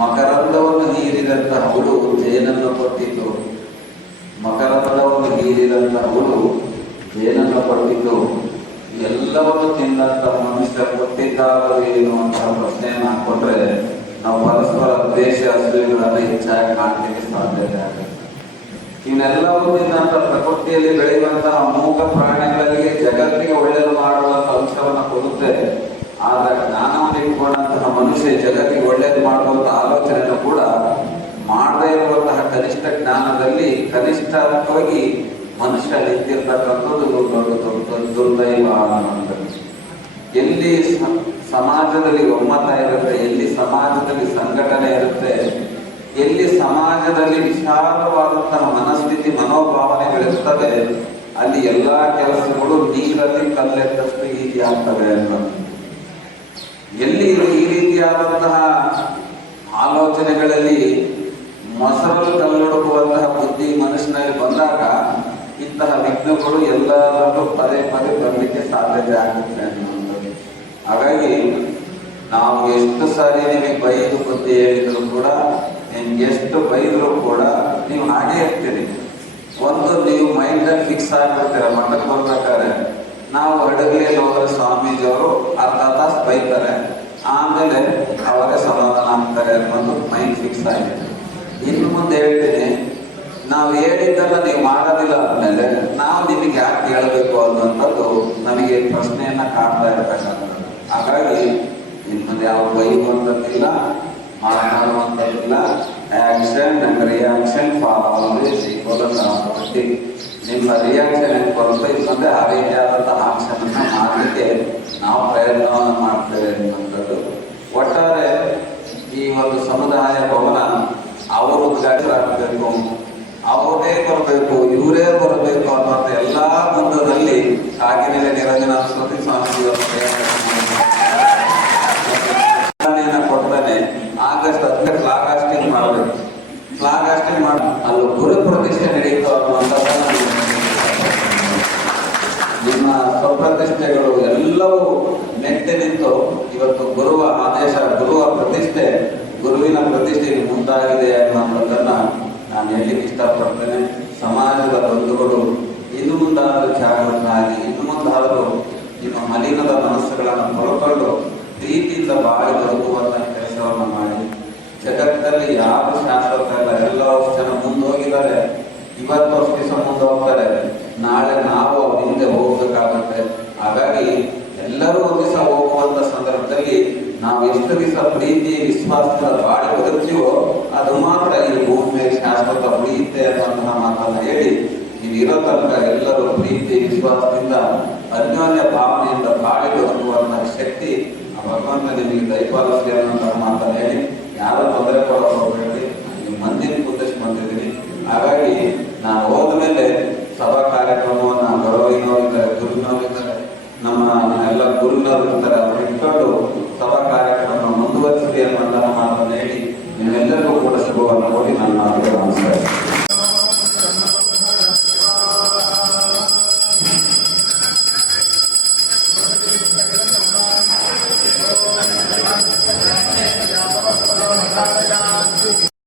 ಮಕರಂದವನ್ನು ಹೀರಿದಂತಹ ಹುಳು ಜೇನನ್ನು ಕೊಟ್ಟಿತು. ಮಕರಂದವನ್ನು ಹೀರಿದಂತಹ ಹುಳು ಜೇನನ್ನು ಕೊಟ್ಟಿತು. ಎಲ್ಲವನ್ನು ತಿಂದಂತ ಮನುಷ್ಯ ಕೊಟ್ಟಿದ್ದಾದರೂ ಎನ್ನುವಂತಹ ಪ್ರಶ್ನೆಯನ್ನು ಹಾಕೊಂಡ್ರೆ ನಾವು ಪರಸ್ಪರ ದ್ವೇಷ ಅಸೂಯೆಗಳನ್ನು ಹೆಚ್ಚಾಗಿ ಕಾಣಲಿಕ್ಕೆ ಸಾಧ್ಯತೆ ಆಗುತ್ತೆ. ಇವನ್ನೆಲ್ಲವೂ ತಿಂದಂತ ಪ್ರಕೃತಿಯಲ್ಲಿ ಬೆಳೆಯುವಂತಹ ಮೂಕ ಪ್ರಾಣಿಗಳಿಗೆ ಜಗತ್ತಿಗೆ ಒಳ್ಳೆಯದು ಮಾಡುವಂತ ಅಂಶವನ್ನು ಕೊಡುತ್ತೆ. ಆದ್ರೆ ಜ್ಞಾನವನ್ನು ಇಟ್ಕೊಂಡಂತಹ ಮನುಷ್ಯ ಜಗತ್ತಿಗೆ ಒಳ್ಳೇದು ಮಾಡುವಂತ ಆಲೋಚನೆಯನ್ನು ಕೂಡ ಮಾಡದೇ ಇರುವಂತಹ ಕನಿಷ್ಠ ಜ್ಞಾನದಲ್ಲಿ ಕನಿಷ್ಠವಾಗಿ ಮನುಷ್ಯ ನಿಂತಿರ್ತಕ್ಕಂಥದ್ದು ದೊಡ್ಡ ದುರ್ದೈವ ಅನ್ನುವಂಥದ್ದು. ಎಲ್ಲಿ ಸಮಾಜದಲ್ಲಿ ಒಮ್ಮತ ಇರುತ್ತೆ, ಎಲ್ಲಿ ಸಮಾಜದಲ್ಲಿ ಸಂಘಟನೆ ಇರುತ್ತೆ, ಎಲ್ಲಿ ಸಮಾಜದಲ್ಲಿ ವಿಶಾಲವಾದಂತಹ ಮನಸ್ಥಿತಿ ಮನೋಭಾವನೆಗಳಿರ್ತವೆ, ಅಲ್ಲಿ ಎಲ್ಲಾ ಕೆಲಸಗಳು ನೀರಲ್ಲಿ ಕಲ್ಲೆತ್ತಷ್ಟು ಈಜಿ ಆಗ್ತವೆ ಅಂತ. ಎಲ್ಲಿ ಈ ರೀತಿಯಾದಂತಹ ಆಲೋಚನೆಗಳಲ್ಲಿ ಮೊಸರಲ್ಲಿ ಕಲ್ಲುಡುಕುವಂತಹ ಬುದ್ಧಿ ಮನುಷ್ಯನಲ್ಲಿ ಬಂದಾಗ ಇಂತಹ ವಿಘ್ನಗಳು ಎಲ್ಲರಲ್ಲೂ ಪದೇ ಪದೇ ಬರಲಿಕ್ಕೆ ಸಾಧ್ಯತೆ ಆಗುತ್ತೆ ಅನ್ನುವಂಥದ್ದು. ಹಾಗಾಗಿ ನಾವು ಎಷ್ಟು ಸಾರಿ ನಿಮಗೆ ಬೈದು ಬುದ್ಧಿ ಹೇಳಿದ್ರು ಕೂಡ, ನಿಮ್ಗೆ ಎಷ್ಟು ಬೈದ್ರು ಕೂಡ ನೀವು ಹಾಗೆ ಇರ್ತೀರಿ. ಒಂದು ನೀವು ಮೈಂಡಲ್ಲಿ ಫಿಕ್ಸ್ ಆಗಿರ್ತೀರ. ಮಠಕ್ಕೆ ಬರ್ಬೇಕಾದ್ರೆ ನಾವು ಹಡಗಲಿಯಲ್ಲಿ ಹೋದ್ರೆ ಸ್ವಾಮೀಜಿಯವರು ಅರ್ಧ ತಾಸು ಬೈತಾರೆ, ಆಮೇಲೆ ಅವರೇ ಸಮಾಧಾನ ಆಗ್ತಾರೆ ಅನ್ನೋದು ಮೈಂಡ್ ಫಿಕ್ಸ್ ಆಗಿದೆ. ಇನ್ನು ಮುಂದೆ ಹೇಳ್ತೀನಿ, ನಾವು ಹೇಳಿದ್ದೆಲ್ಲ ನೀವು ಮಾಡೋದಿಲ್ಲ ಅಂದಮೇಲೆ ನಾವು ನಿಮಗೆ ಯಾಕೆ ಹೇಳಬೇಕು ಅನ್ನುವಂಥದ್ದು ನಮಗೆ ಪ್ರಶ್ನೆಯನ್ನ ಕಾಡ್ತಾ ಇರತಕ್ಕಂಥದ್ದು. ಹಾಗಾಗಿ ನಿಮ್ಮದು ಯಾವ ಬೈಯುವಂಥದ್ದಿಲ್ಲ, ಮಾತನಾಡುವಂಥದ್ದಿಲ್ಲ. Action and reaction for always equal ಅಂತ. ನಿಮ್ಮ ರಿಯಾಕ್ಷನ್ ಏನು ಬರುತ್ತೆ ಇಲ್ಲಂದ್ರೆ ಆ ರೀತಿಯಾದಂತಹ ಆಕ್ಷನ್ ಅನ್ನ ಮಾಡಲಿಕ್ಕೆ ನಾವು ಪ್ರಯತ್ನವನ್ನು ಮಾಡ್ತೇವೆ ಅನ್ನುವಂಥದ್ದು. ಒಟ್ಟಾರೆ ಈ ಒಂದು ಸಮುದಾಯ ಭವನ ಅವರು ಉದ್ಘಾಟನೆಯಾಗಬೇಕು, ಅವರೇ ಬರಬೇಕು, ಇವರೇ ಬರಬೇಕು ಅನ್ನುವಂಥ ಎಲ್ಲಾ ಮುಂದದಲ್ಲಿ ಕಾಗಿನೆಲೆ ನಿರಂಜನ ಸರಸ್ವತಿ ಸ್ವಾಮೀಜಿಯವರ ಕೊಡ್ತಾನೆ. ಆಗಸ್ಟ್ 10 ಫ್ಲಾಗ್ ಹಾಸ್ಟಿಂಗ್ ಮಾಡಬೇಕು. ಫ್ಲಾಗ್ ಹಾಸ್ಟಿಂಗ್ ಮಾಡಿ ಅಲ್ಲಿ ಗುರು ಪ್ರತಿಷ್ಠೆ ನಡೆಯಿತು ಅನ್ನುವಂಥದ್ದನ್ನು ನಿಮ್ಮ ಸ್ವಪ್ರತಿಷ್ಠೆಗಳು ಎಲ್ಲವೂ ನೆಟ್ಟೆ ನಿಂತು ಇವತ್ತು ಗುರುವ ಆದೇಶ, ಗುರುವ ಪ್ರತಿಷ್ಠೆ, ಗುರುವಿನ ಪ್ರತಿಷ್ಠೆಗೆ ಮುಂದಾಗಿದೆ ಅನ್ನೋದನ್ನ ನಾನು ಹೇಳಲಿಕ್ಕೆ ಇಷ್ಟಪಡ್ತೇನೆ. ಸಮಾಜದ ಬಂಧುಗಳು ಇನ್ನು ಮುಂದಾದರೂ ಜಾಗೃತರಾಗಿ, ಇನ್ನು ಮುಂದಾದರೂ ನಿಮ್ಮ ಮಲಿನದ ಮನಸ್ಸುಗಳನ್ನು ಹೊರಕೊಂಡು ಪ್ರೀತಿಯಿಂದ ಬಾಳಿ ಬದುಕುವಂತಹ ಕೆಲಸವನ್ನು ಮಾಡಿ. ಜಗತ್ತಲ್ಲಿ ಯಾರು ಶಾಶ್ವತ ಇಲ್ಲ, ಎಲ್ಲರೂ ಜನ ಮುಂದೋಗಿದ್ದಾರೆ. ಇವತ್ತು ಅಷ್ಟು ದಿವಸ ಮುಂದೆ ಹೋಗ್ತಾರೆ, ನಾಳೆ ನಾವು ಅವ್ರ ಹಿಂದೆ ಹೋಗ್ಬೇಕಾಗತ್ತೆ. ಹಾಗಾಗಿ ಎಲ್ಲರೂ ಒಂದು ದಿವಸ ಹೋಗುವಂತ ಸಂದರ್ಭದಲ್ಲಿ ನಾವು ಎಷ್ಟು ದಿವಸ ಪ್ರೀತಿ ವಿಶ್ವಾಸದ ಬಾಳಿ ಬದುಕ್ತೀವೋ ಅದು ಮಾತ್ರ ಈ ಭೂಮಿ ಮೇಲೆ ಶಾಶ್ವತ ಉಳಿಯುತ್ತೆ ಅನ್ನುವಂತಹ ಮಾತನ್ನ ಹೇಳಿ, ನೀವು ಇರೋ ತನಕ ಎಲ್ಲರೂ ಪ್ರೀತಿ ವಿಶ್ವಾಸದಿಂದ ಅನ್ಯೋನ್ಯ ಭಾವನೆಯಿಂದ ಬಾಳಿ ಬದುಕುವಂತಹ ಶಕ್ತಿ ಭಗವಂತ ನಿಮಗೆ ದಯಪಾಲಿಸಲಿ ಅನ್ನುವಂತಹ ಮಾತನ್ನ ಹೇಳಿ, ಯಾರು ತೊಂದರೆ ಕೊಡೋಕೆ ಹೋಗಬೇಡಿ. ನೀವು ಮಂದಿನ ಉದ್ದೇಶ ಬಂದಿದ್ದೀನಿ. ಹಾಗಾಗಿ ನಾನು ಹೋದ ಮೇಲೆ ಸಭಾ ಕಾರ್ಯಕ್ರಮವನ್ನು ಗೌರವಿನವರಿದ್ದಾರೆ, ಗುರುವಿನವರಿದ್ದಾರೆ, ನಮ್ಮ ಎಲ್ಲ ಗುರುವಿನವರಿರ್ತಾರೆ, ಅವರು ಇಟ್ಕೊಂಡು ಸಭಾ ಕಾರ್ಯಕ್ರಮ ಮುಂದುವರಿಸಲಿ ಅನ್ನುವಂತಹ ಮಾತನ್ನು ಹೇಳಿ ನಿಮ್ಮೆಲ್ಲರಿಗೂ ಕೂಡ ಶುಭ ನನ್ನ ಮಾತುಗಳು ನಮಸ್ಕಾರ.